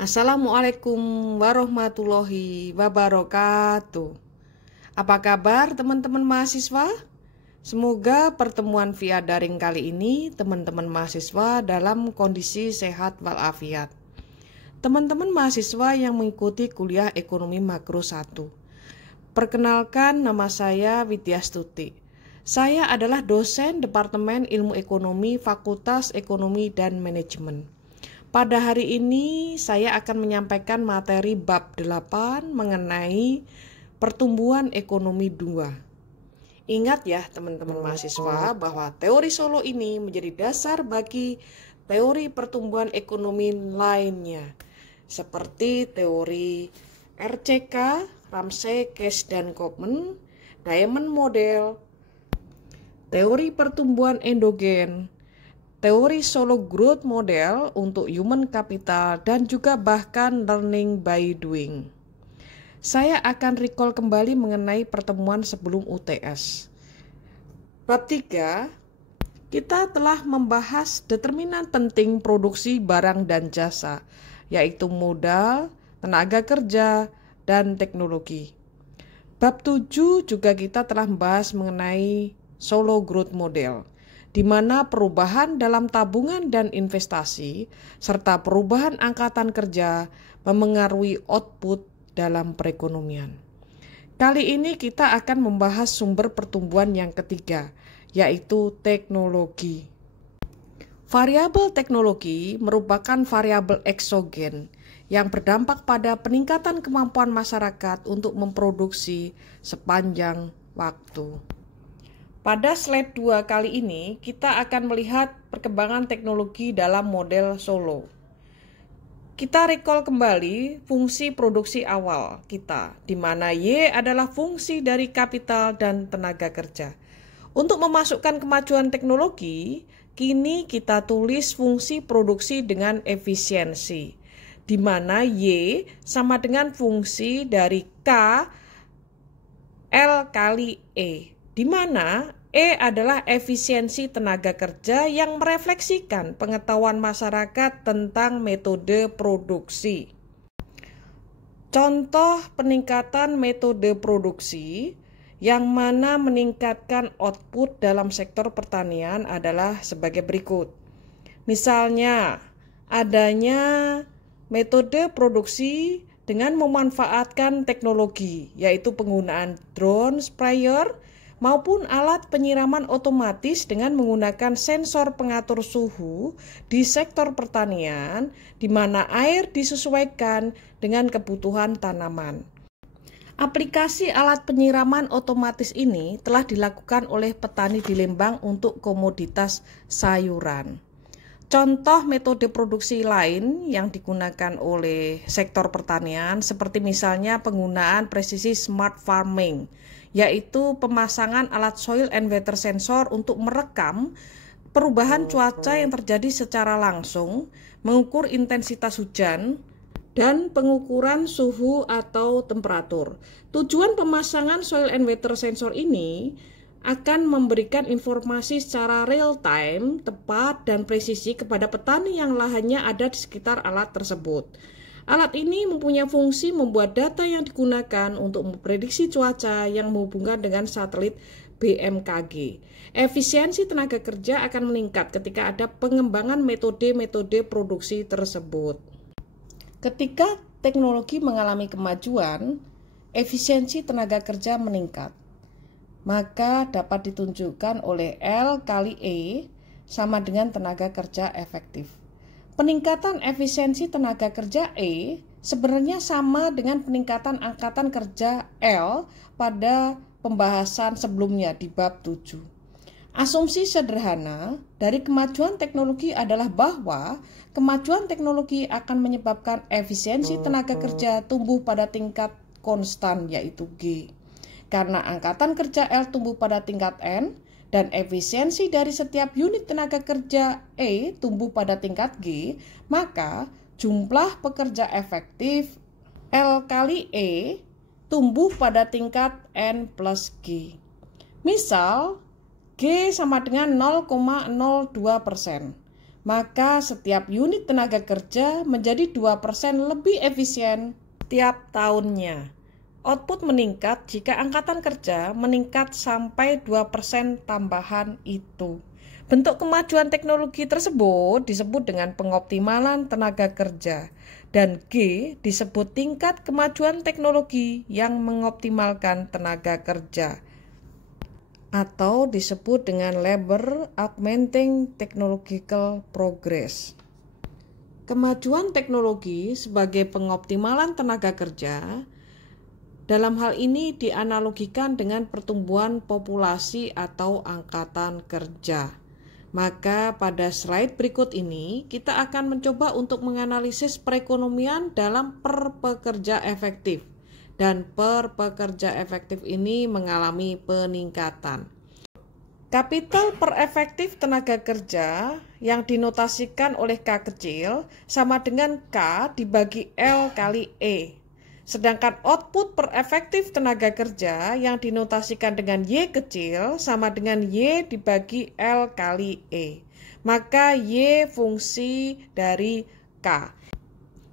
Assalamualaikum warahmatullahi wabarakatuh. Apa kabar teman-teman mahasiswa? Semoga pertemuan via daring kali ini teman-teman mahasiswa dalam kondisi sehat walafiat. Teman-teman mahasiswa yang mengikuti kuliah Ekonomi Makro 1. Perkenalkan, nama saya Widya Stuti. Saya adalah dosen Departemen Ilmu Ekonomi Fakultas Ekonomi dan Manajemen. Pada hari ini saya akan menyampaikan materi bab 8 mengenai pertumbuhan ekonomi 2. Ingat ya teman-teman mahasiswa bahwa teori Solo ini menjadi dasar bagi teori pertumbuhan ekonomi lainnya seperti teori RCK, Ramsey, Cash, dan Kopman, Diamond Model, teori pertumbuhan endogen, teori Solo Growth Model untuk human capital, dan juga bahkan learning by doing. Saya akan recall kembali mengenai pertemuan sebelum UTS. Bab 3, kita telah membahas determinan penting produksi barang dan jasa, yaitu modal, tenaga kerja, dan teknologi. Bab 7 juga kita telah membahas mengenai Solo Growth Model, di mana perubahan dalam tabungan dan investasi, serta perubahan angkatan kerja memengaruhi output dalam perekonomian. Kali ini kita akan membahas sumber pertumbuhan yang ketiga, yaitu teknologi. Variabel teknologi merupakan variabel eksogen yang berdampak pada peningkatan kemampuan masyarakat untuk memproduksi sepanjang waktu. Pada slide 2 kali ini, kita akan melihat perkembangan teknologi dalam model Solo. Kita recall kembali fungsi produksi awal kita, di mana Y adalah fungsi dari kapital dan tenaga kerja. Untuk memasukkan kemajuan teknologi, kini kita tulis fungsi produksi dengan efisiensi, di mana Y sama dengan fungsi dari K L kali E, di mana E adalah efisiensi tenaga kerja yang merefleksikan pengetahuan masyarakat tentang metode produksi. Contoh peningkatan metode produksi yang mana meningkatkan output dalam sektor pertanian adalah sebagai berikut. Misalnya, adanya metode produksi dengan memanfaatkan teknologi, yaitu penggunaan drone sprayer maupun alat penyiraman otomatis dengan menggunakan sensor pengatur suhu di sektor pertanian, di mana air disesuaikan dengan kebutuhan tanaman. Aplikasi alat penyiraman otomatis ini telah dilakukan oleh petani di Lembang untuk komoditas sayuran. Contoh metode produksi lain yang digunakan oleh sektor pertanian seperti misalnya penggunaan presisi smart farming, yaitu pemasangan alat soil and weather sensor untuk merekam perubahan cuaca yang terjadi secara langsung, mengukur intensitas hujan, dan pengukuran suhu atau temperatur. Tujuan pemasangan soil and weather sensor ini akan memberikan informasi secara real time, tepat, dan presisi kepada petani yang lahannya ada di sekitar alat tersebut. Alat ini mempunyai fungsi membuat data yang digunakan untuk memprediksi cuaca yang menghubungkan dengan satelit BMKG. Efisiensi tenaga kerja akan meningkat ketika ada pengembangan metode-metode produksi tersebut. Ketika teknologi mengalami kemajuan, efisiensi tenaga kerja meningkat, maka dapat ditunjukkan oleh L kali E sama dengan tenaga kerja efektif. Peningkatan efisiensi tenaga kerja E sebenarnya sama dengan peningkatan angkatan kerja L pada pembahasan sebelumnya di bab 7. Asumsi sederhana dari kemajuan teknologi adalah bahwa kemajuan teknologi akan menyebabkan efisiensi tenaga kerja tumbuh pada tingkat konstan, yaitu G. Karena angkatan kerja L tumbuh pada tingkat N dan efisiensi dari setiap unit tenaga kerja E tumbuh pada tingkat G, maka jumlah pekerja efektif L kali E tumbuh pada tingkat N plus G. Misal, G sama dengan 0,02%. maka setiap unit tenaga kerja menjadi 2% lebih efisien tiap tahunnya. Output meningkat jika angkatan kerja meningkat sampai 2% tambahan itu. Bentuk kemajuan teknologi tersebut disebut dengan pengoptimalan tenaga kerja, dan G disebut tingkat kemajuan teknologi yang mengoptimalkan tenaga kerja, atau disebut dengan labor augmenting technological progress. Kemajuan teknologi sebagai pengoptimalan tenaga kerja dalam hal ini dianalogikan dengan pertumbuhan populasi atau angkatan kerja. Maka pada slide berikut ini kita akan mencoba untuk menganalisis perekonomian dalam per pekerja efektif. Dan per pekerja efektif ini mengalami peningkatan. Kapital per efektif tenaga kerja yang dinotasikan oleh K kecil sama dengan K dibagi L kali E. Sedangkan output per efektif tenaga kerja yang dinotasikan dengan Y kecil sama dengan Y dibagi L kali E. Maka Y fungsi dari K.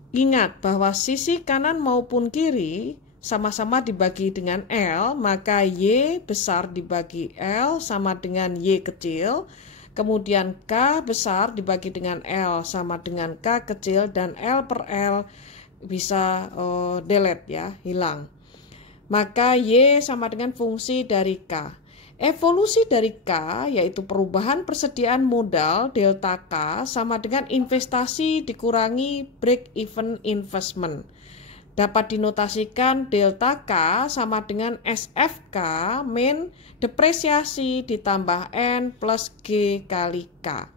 Ingat bahwa sisi kanan maupun kiri sama-sama dibagi dengan L, maka Y besar dibagi L sama dengan Y kecil. Kemudian K besar dibagi dengan L sama dengan K kecil, dan L per L bisa delete ya, hilang. Maka Y sama dengan fungsi dari K. Evolusi dari K yaitu perubahan persediaan modal delta K sama dengan investasi dikurangi break even investment. Dapat dinotasikan delta K sama dengan SFK min depresiasi ditambah N plus G kali K.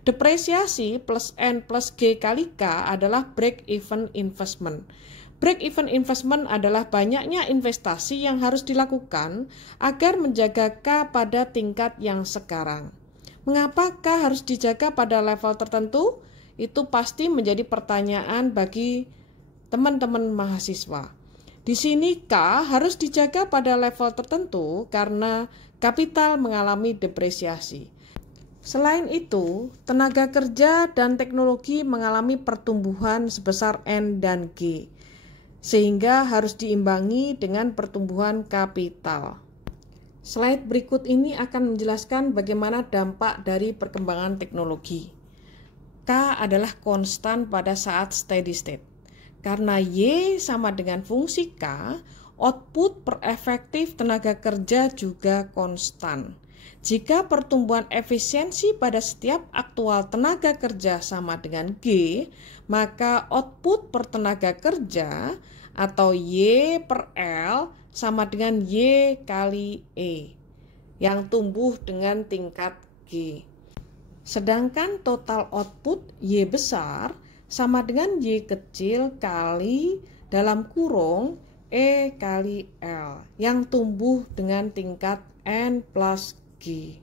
Depresiasi plus N plus G kali K adalah break even investment. Break even investment adalah banyaknya investasi yang harus dilakukan agar menjaga K pada tingkat yang sekarang. Mengapa K harus dijaga pada level tertentu? Itu pasti menjadi pertanyaan bagi teman-teman mahasiswa. Di sini K harus dijaga pada level tertentu karena kapital mengalami depresiasi. Selain itu, tenaga kerja dan teknologi mengalami pertumbuhan sebesar N dan G, sehingga harus diimbangi dengan pertumbuhan kapital. Slide berikut ini akan menjelaskan bagaimana dampak dari perkembangan teknologi. K adalah konstan pada saat steady state. Karena Y sama dengan fungsi K, output per efektif tenaga kerja juga konstan. Jika pertumbuhan efisiensi pada setiap aktual tenaga kerja sama dengan G, maka output per tenaga kerja atau Y per L sama dengan Y kali E yang tumbuh dengan tingkat G. Sedangkan total output Y besar sama dengan Y kecil kali dalam kurung E kali L yang tumbuh dengan tingkat N plus G.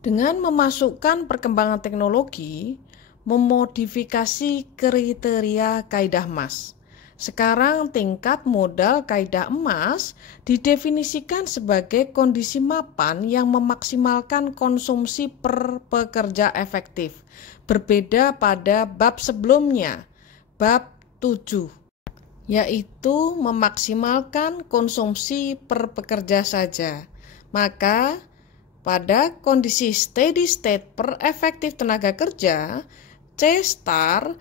Dengan memasukkan perkembangan teknologi, memodifikasi kriteria kaidah Mas. Sekarang tingkat modal kaidah emas didefinisikan sebagai kondisi mapan yang memaksimalkan konsumsi per pekerja efektif. Berbeda pada bab sebelumnya, bab 7, yaitu memaksimalkan konsumsi per pekerja saja. Maka pada kondisi steady state per efektif tenaga kerja, C star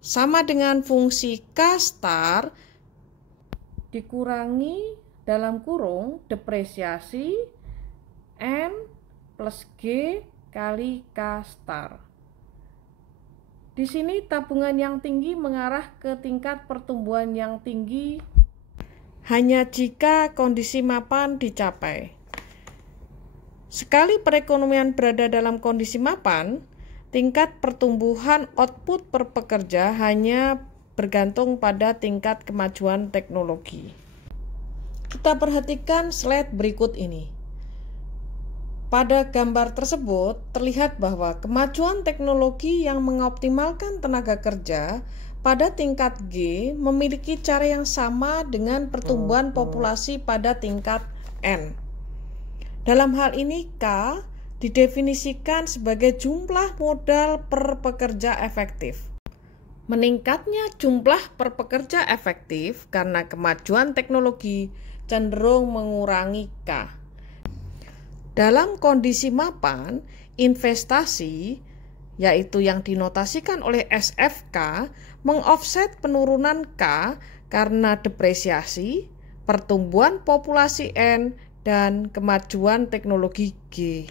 sama dengan fungsi K star dikurangi dalam kurung depresiasi N plus G kali K star. Di sini tabungan yang tinggi mengarah ke tingkat pertumbuhan yang tinggi hanya jika kondisi mapan dicapai. Sekali perekonomian berada dalam kondisi mapan, tingkat pertumbuhan output per pekerja hanya bergantung pada tingkat kemajuan teknologi. Kita perhatikan slide berikut ini. Pada gambar tersebut terlihat bahwa kemajuan teknologi yang mengoptimalkan tenaga kerja pada tingkat G memiliki cara yang sama dengan pertumbuhan populasi pada tingkat N. Dalam hal ini K didefinisikan sebagai jumlah modal per pekerja efektif. Meningkatnya jumlah per pekerja efektif karena kemajuan teknologi cenderung mengurangi K. Dalam kondisi mapan, investasi, yaitu yang dinotasikan oleh SFK, mengofset penurunan K karena depresiasi, pertumbuhan populasi N, dan kemajuan teknologi G.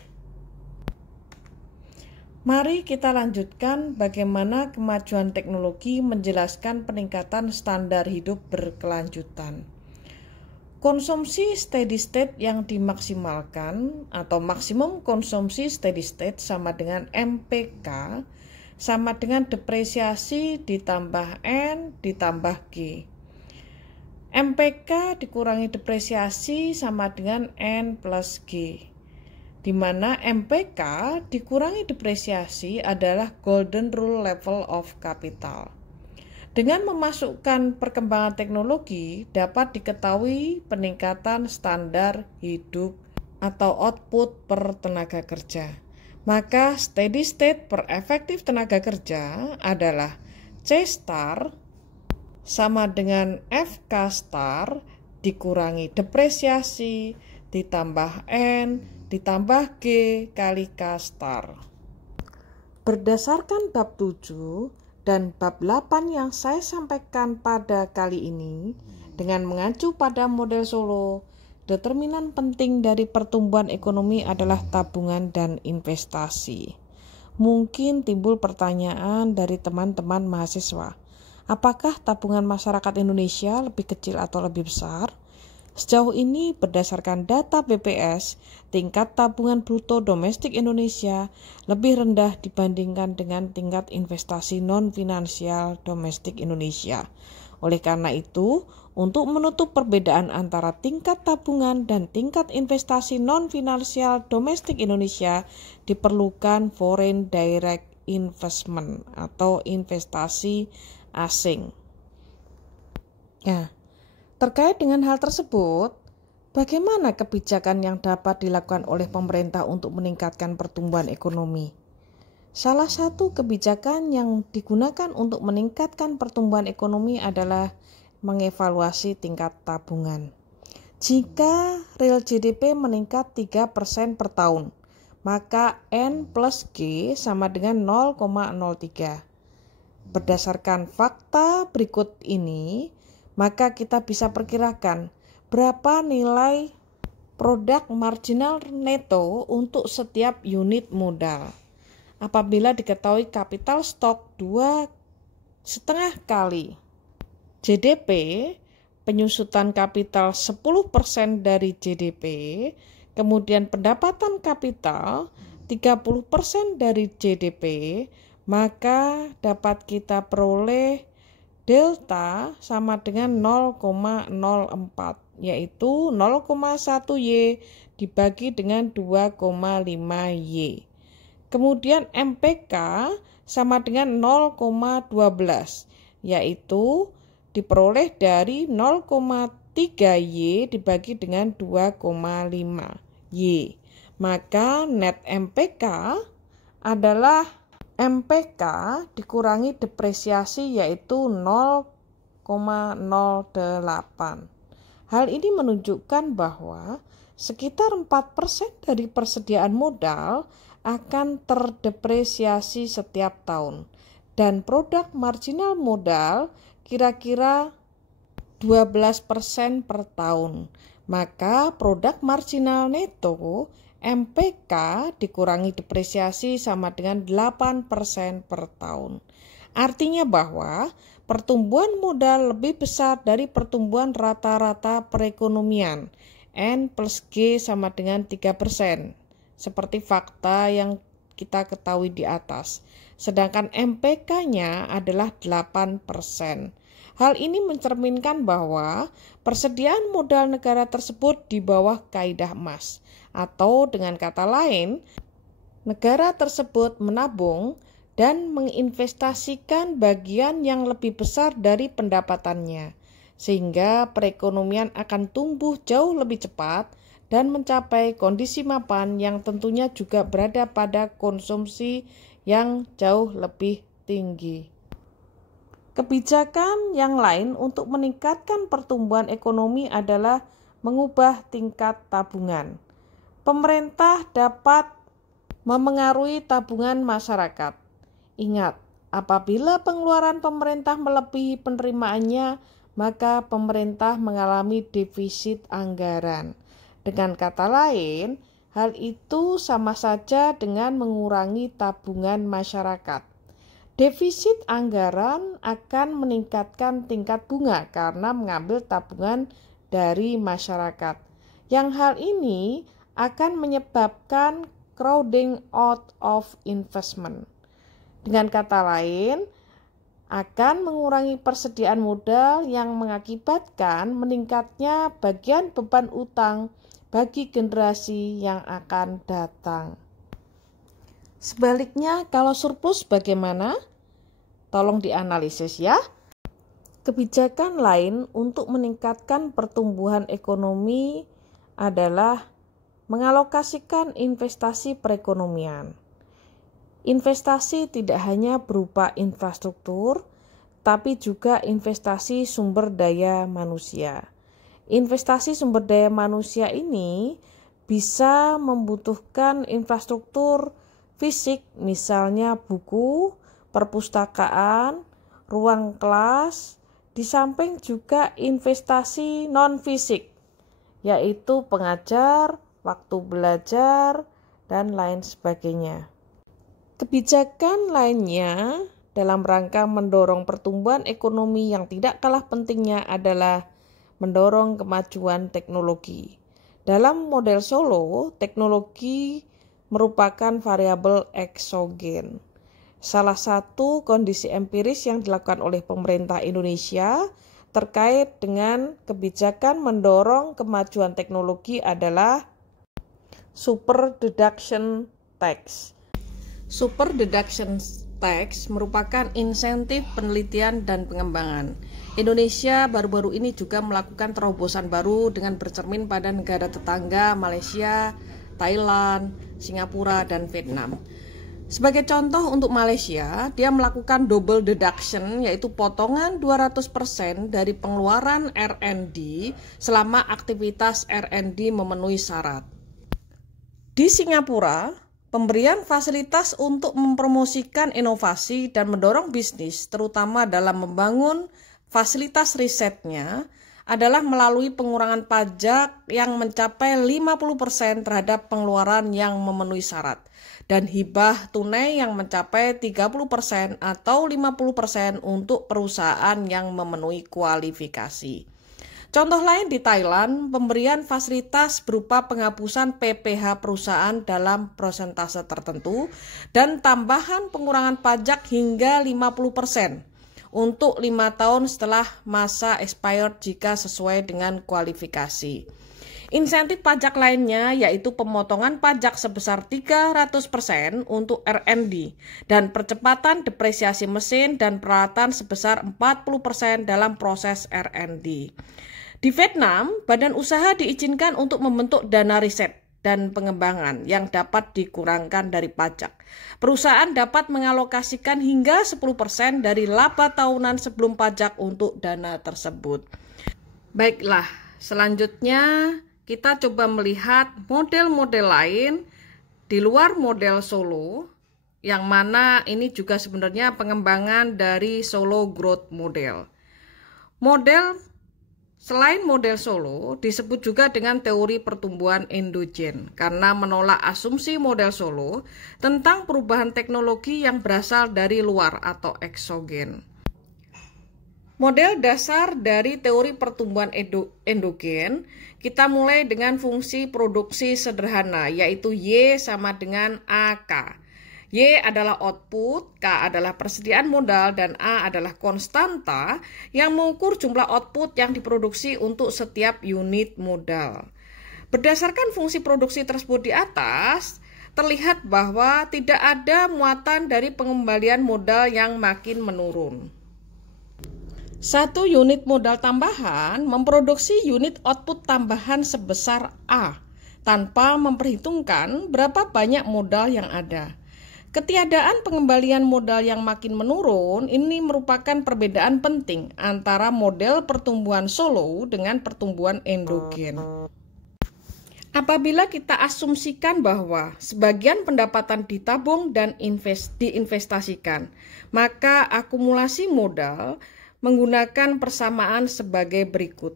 Mari kita lanjutkan bagaimana kemajuan teknologi menjelaskan peningkatan standar hidup berkelanjutan. Konsumsi steady state yang dimaksimalkan atau maksimum konsumsi steady state sama dengan MPK sama dengan depresiasi ditambah N ditambah G. MPK dikurangi depresiasi sama dengan N plus G, di mana MPK dikurangi depresiasi adalah golden rule level of capital. Dengan memasukkan perkembangan teknologi, dapat diketahui peningkatan standar hidup atau output per tenaga kerja. Maka steady state per efektif tenaga kerja adalah C star sama dengan FK star dikurangi depresiasi ditambah N ditambah G kali K star. Berdasarkan bab 7 dan bab 8 yang saya sampaikan pada kali ini, dengan mengacu pada model Solo, determinan penting dari pertumbuhan ekonomi adalah tabungan dan investasi. Mungkin timbul pertanyaan dari teman-teman mahasiswa, apakah tabungan masyarakat Indonesia lebih kecil atau lebih besar? Sejauh ini berdasarkan data BPS, tingkat tabungan bruto domestik Indonesia lebih rendah dibandingkan dengan tingkat investasi non-finansial domestik Indonesia. Oleh karena itu, untuk menutup perbedaan antara tingkat tabungan dan tingkat investasi non-finansial domestik Indonesia, diperlukan foreign direct investment atau investasi asing. Terkait dengan hal tersebut, bagaimana kebijakan yang dapat dilakukan oleh pemerintah untuk meningkatkan pertumbuhan ekonomi? Salah satu kebijakan yang digunakan untuk meningkatkan pertumbuhan ekonomi adalah mengevaluasi tingkat tabungan. Jika real GDP meningkat 3% per tahun, maka N plus G sama dengan 0,03. Berdasarkan fakta berikut ini, maka kita bisa perkirakan berapa nilai produk marginal neto untuk setiap unit modal. Apabila diketahui capital stock 2,5 kali GDP, penyusutan kapital 10% dari GDP, kemudian pendapatan kapital 30% dari GDP, maka dapat kita peroleh delta sama dengan 0,04, yaitu 0,1Y dibagi dengan 2,5Y. Kemudian MPK sama dengan 0,12, yaitu diperoleh dari 0,3Y dibagi dengan 2,5Y. Maka net MPK adalah MPK dikurangi depresiasi yaitu 0,08. Hal ini menunjukkan bahwa sekitar 4% dari persediaan modal akan terdepresiasi setiap tahun dan produk marginal modal kira-kira 12% per tahun. Maka produk marginal neto MPK dikurangi depresiasi sama dengan 8% per tahun. Artinya bahwa pertumbuhan modal lebih besar dari pertumbuhan rata-rata perekonomian. N plus G sama dengan 3%. Seperti fakta yang kita ketahui di atas. Sedangkan MPK-nya adalah 8%. Hal ini mencerminkan bahwa persediaan modal negara tersebut di bawah kaidah emas. Atau dengan kata lain, negara tersebut menabung dan menginvestasikan bagian yang lebih besar dari pendapatannya, sehingga perekonomian akan tumbuh jauh lebih cepat dan mencapai kondisi mapan yang tentunya juga berada pada konsumsi yang jauh lebih tinggi. Kebijakan yang lain untuk meningkatkan pertumbuhan ekonomi adalah mengubah tingkat tabungan. Pemerintah dapat memengaruhi tabungan masyarakat. Ingat, apabila pengeluaran pemerintah melebihi penerimaannya, maka pemerintah mengalami defisit anggaran. Dengan kata lain, hal itu sama saja dengan mengurangi tabungan masyarakat. Defisit anggaran akan meningkatkan tingkat bunga karena mengambil tabungan dari masyarakat. Yang hal ini akan menyebabkan crowding out of investment. Dengan kata lain, akan mengurangi persediaan modal yang mengakibatkan meningkatnya bagian beban utang bagi generasi yang akan datang. Sebaliknya, kalau surplus bagaimana? Tolong dianalisis ya. Kebijakan lain untuk meningkatkan pertumbuhan ekonomi adalah mengalokasikan investasi perekonomian. Investasi tidak hanya berupa infrastruktur, tapi juga investasi sumber daya manusia. Investasi sumber daya manusia ini bisa membutuhkan infrastruktur fisik, misalnya buku, perpustakaan, ruang kelas, di samping juga investasi non-fisik, yaitu pengajar, waktu belajar, dan lain sebagainya. Kebijakan lainnya dalam rangka mendorong pertumbuhan ekonomi yang tidak kalah pentingnya adalah mendorong kemajuan teknologi. Dalam model Solo, teknologi merupakan variabel eksogen. Salah satu kondisi empiris yang dilakukan oleh pemerintah Indonesia terkait dengan kebijakan mendorong kemajuan teknologi adalah Super Deduction Tax. Super Deduction Tax merupakan insentif penelitian dan pengembangan. Indonesia baru-baru ini juga melakukan terobosan baru dengan bercermin pada negara tetangga Malaysia, Thailand, Singapura, dan Vietnam. Sebagai contoh untuk Malaysia, dia melakukan double deduction, yaitu potongan 200% dari pengeluaran R&D selama aktivitas R&D memenuhi syarat. Di Singapura, pemberian fasilitas untuk mempromosikan inovasi dan mendorong bisnis, terutama dalam membangun fasilitas risetnya, adalah melalui pengurangan pajak yang mencapai 50% terhadap pengeluaran yang memenuhi syarat, dan hibah tunai yang mencapai 30% atau 50% untuk perusahaan yang memenuhi kualifikasi. Contoh lain di Thailand, pemberian fasilitas berupa penghapusan PPh perusahaan dalam persentase tertentu dan tambahan pengurangan pajak hingga 50% untuk 5 tahun setelah masa expired jika sesuai dengan kualifikasi. Insentif pajak lainnya yaitu pemotongan pajak sebesar 300% untuk R&D dan percepatan depresiasi mesin dan peralatan sebesar 40% dalam proses R&D. Di Vietnam, badan usaha diizinkan untuk membentuk dana riset dan pengembangan yang dapat dikurangkan dari pajak. Perusahaan dapat mengalokasikan hingga 10% dari laba tahunan sebelum pajak untuk dana tersebut. Baiklah, selanjutnya kita coba melihat model-model lain di luar model Solo, yang mana ini juga sebenarnya pengembangan dari Solo Growth Model. Selain model Solo, disebut juga dengan teori pertumbuhan endogen karena menolak asumsi model Solo tentang perubahan teknologi yang berasal dari luar atau eksogen. Model dasar dari teori pertumbuhan endogen, kita mulai dengan fungsi produksi sederhana, yaitu Y sama dengan AK. Y adalah output, K adalah persediaan modal, dan A adalah konstanta yang mengukur jumlah output yang diproduksi untuk setiap unit modal. Berdasarkan fungsi produksi tersebut di atas, terlihat bahwa tidak ada muatan dari pengembalian modal yang makin menurun. Satu unit modal tambahan memproduksi unit output tambahan sebesar A. tanpa memperhitungkan berapa banyak modal yang ada. Ketiadaan pengembalian modal yang makin menurun ini merupakan perbedaan penting antara model pertumbuhan solo dengan pertumbuhan endogen. Apabila kita asumsikan bahwa sebagian pendapatan ditabung dan diinvestasikan, maka akumulasi modal menggunakan persamaan sebagai berikut.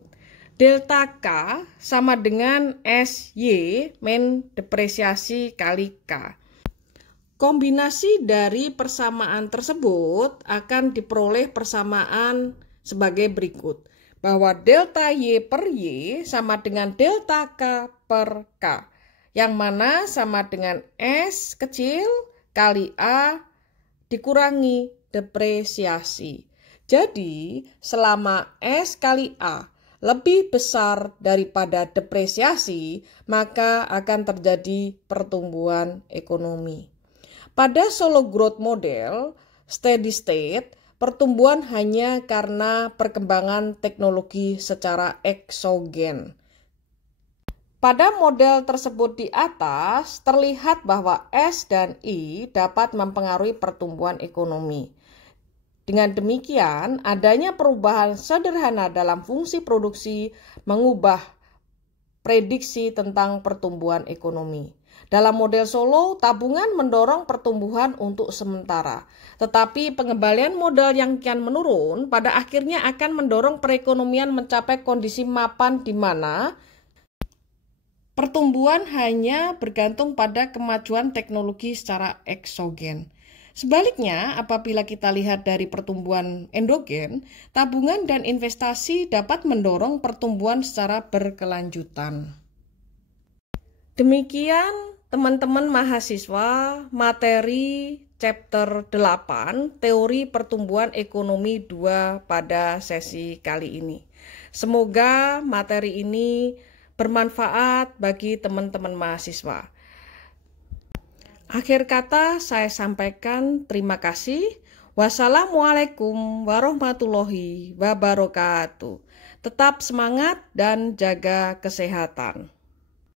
Delta K sama dengan SY min depresiasi kali K. Kombinasi dari persamaan tersebut akan diperoleh persamaan sebagai berikut. Bahwa delta Y per Y sama dengan delta K per K. Yang mana sama dengan S kecil kali A dikurangi depresiasi. Jadi, selama S kali A lebih besar daripada depresiasi, maka akan terjadi pertumbuhan ekonomi. Pada solo growth model, steady state, pertumbuhan hanya karena perkembangan teknologi secara eksogen. Pada model tersebut di atas, terlihat bahwa S dan I dapat mempengaruhi pertumbuhan ekonomi. Dengan demikian, adanya perubahan sederhana dalam fungsi produksi mengubah prediksi tentang pertumbuhan ekonomi. Dalam model solo, tabungan mendorong pertumbuhan untuk sementara. Tetapi pengembalian modal yang kian menurun pada akhirnya akan mendorong perekonomian mencapai kondisi mapan di mana pertumbuhan hanya bergantung pada kemajuan teknologi secara eksogen. Sebaliknya, apabila kita lihat dari pertumbuhan endogen, tabungan dan investasi dapat mendorong pertumbuhan secara berkelanjutan. Demikian teman-teman mahasiswa materi chapter 8 teori pertumbuhan ekonomi 2 pada sesi kali ini. Semoga materi ini bermanfaat bagi teman-teman mahasiswa. Akhir kata saya sampaikan terima kasih. Wassalamualaikum warahmatullahi wabarakatuh. Tetap semangat dan jaga kesehatan.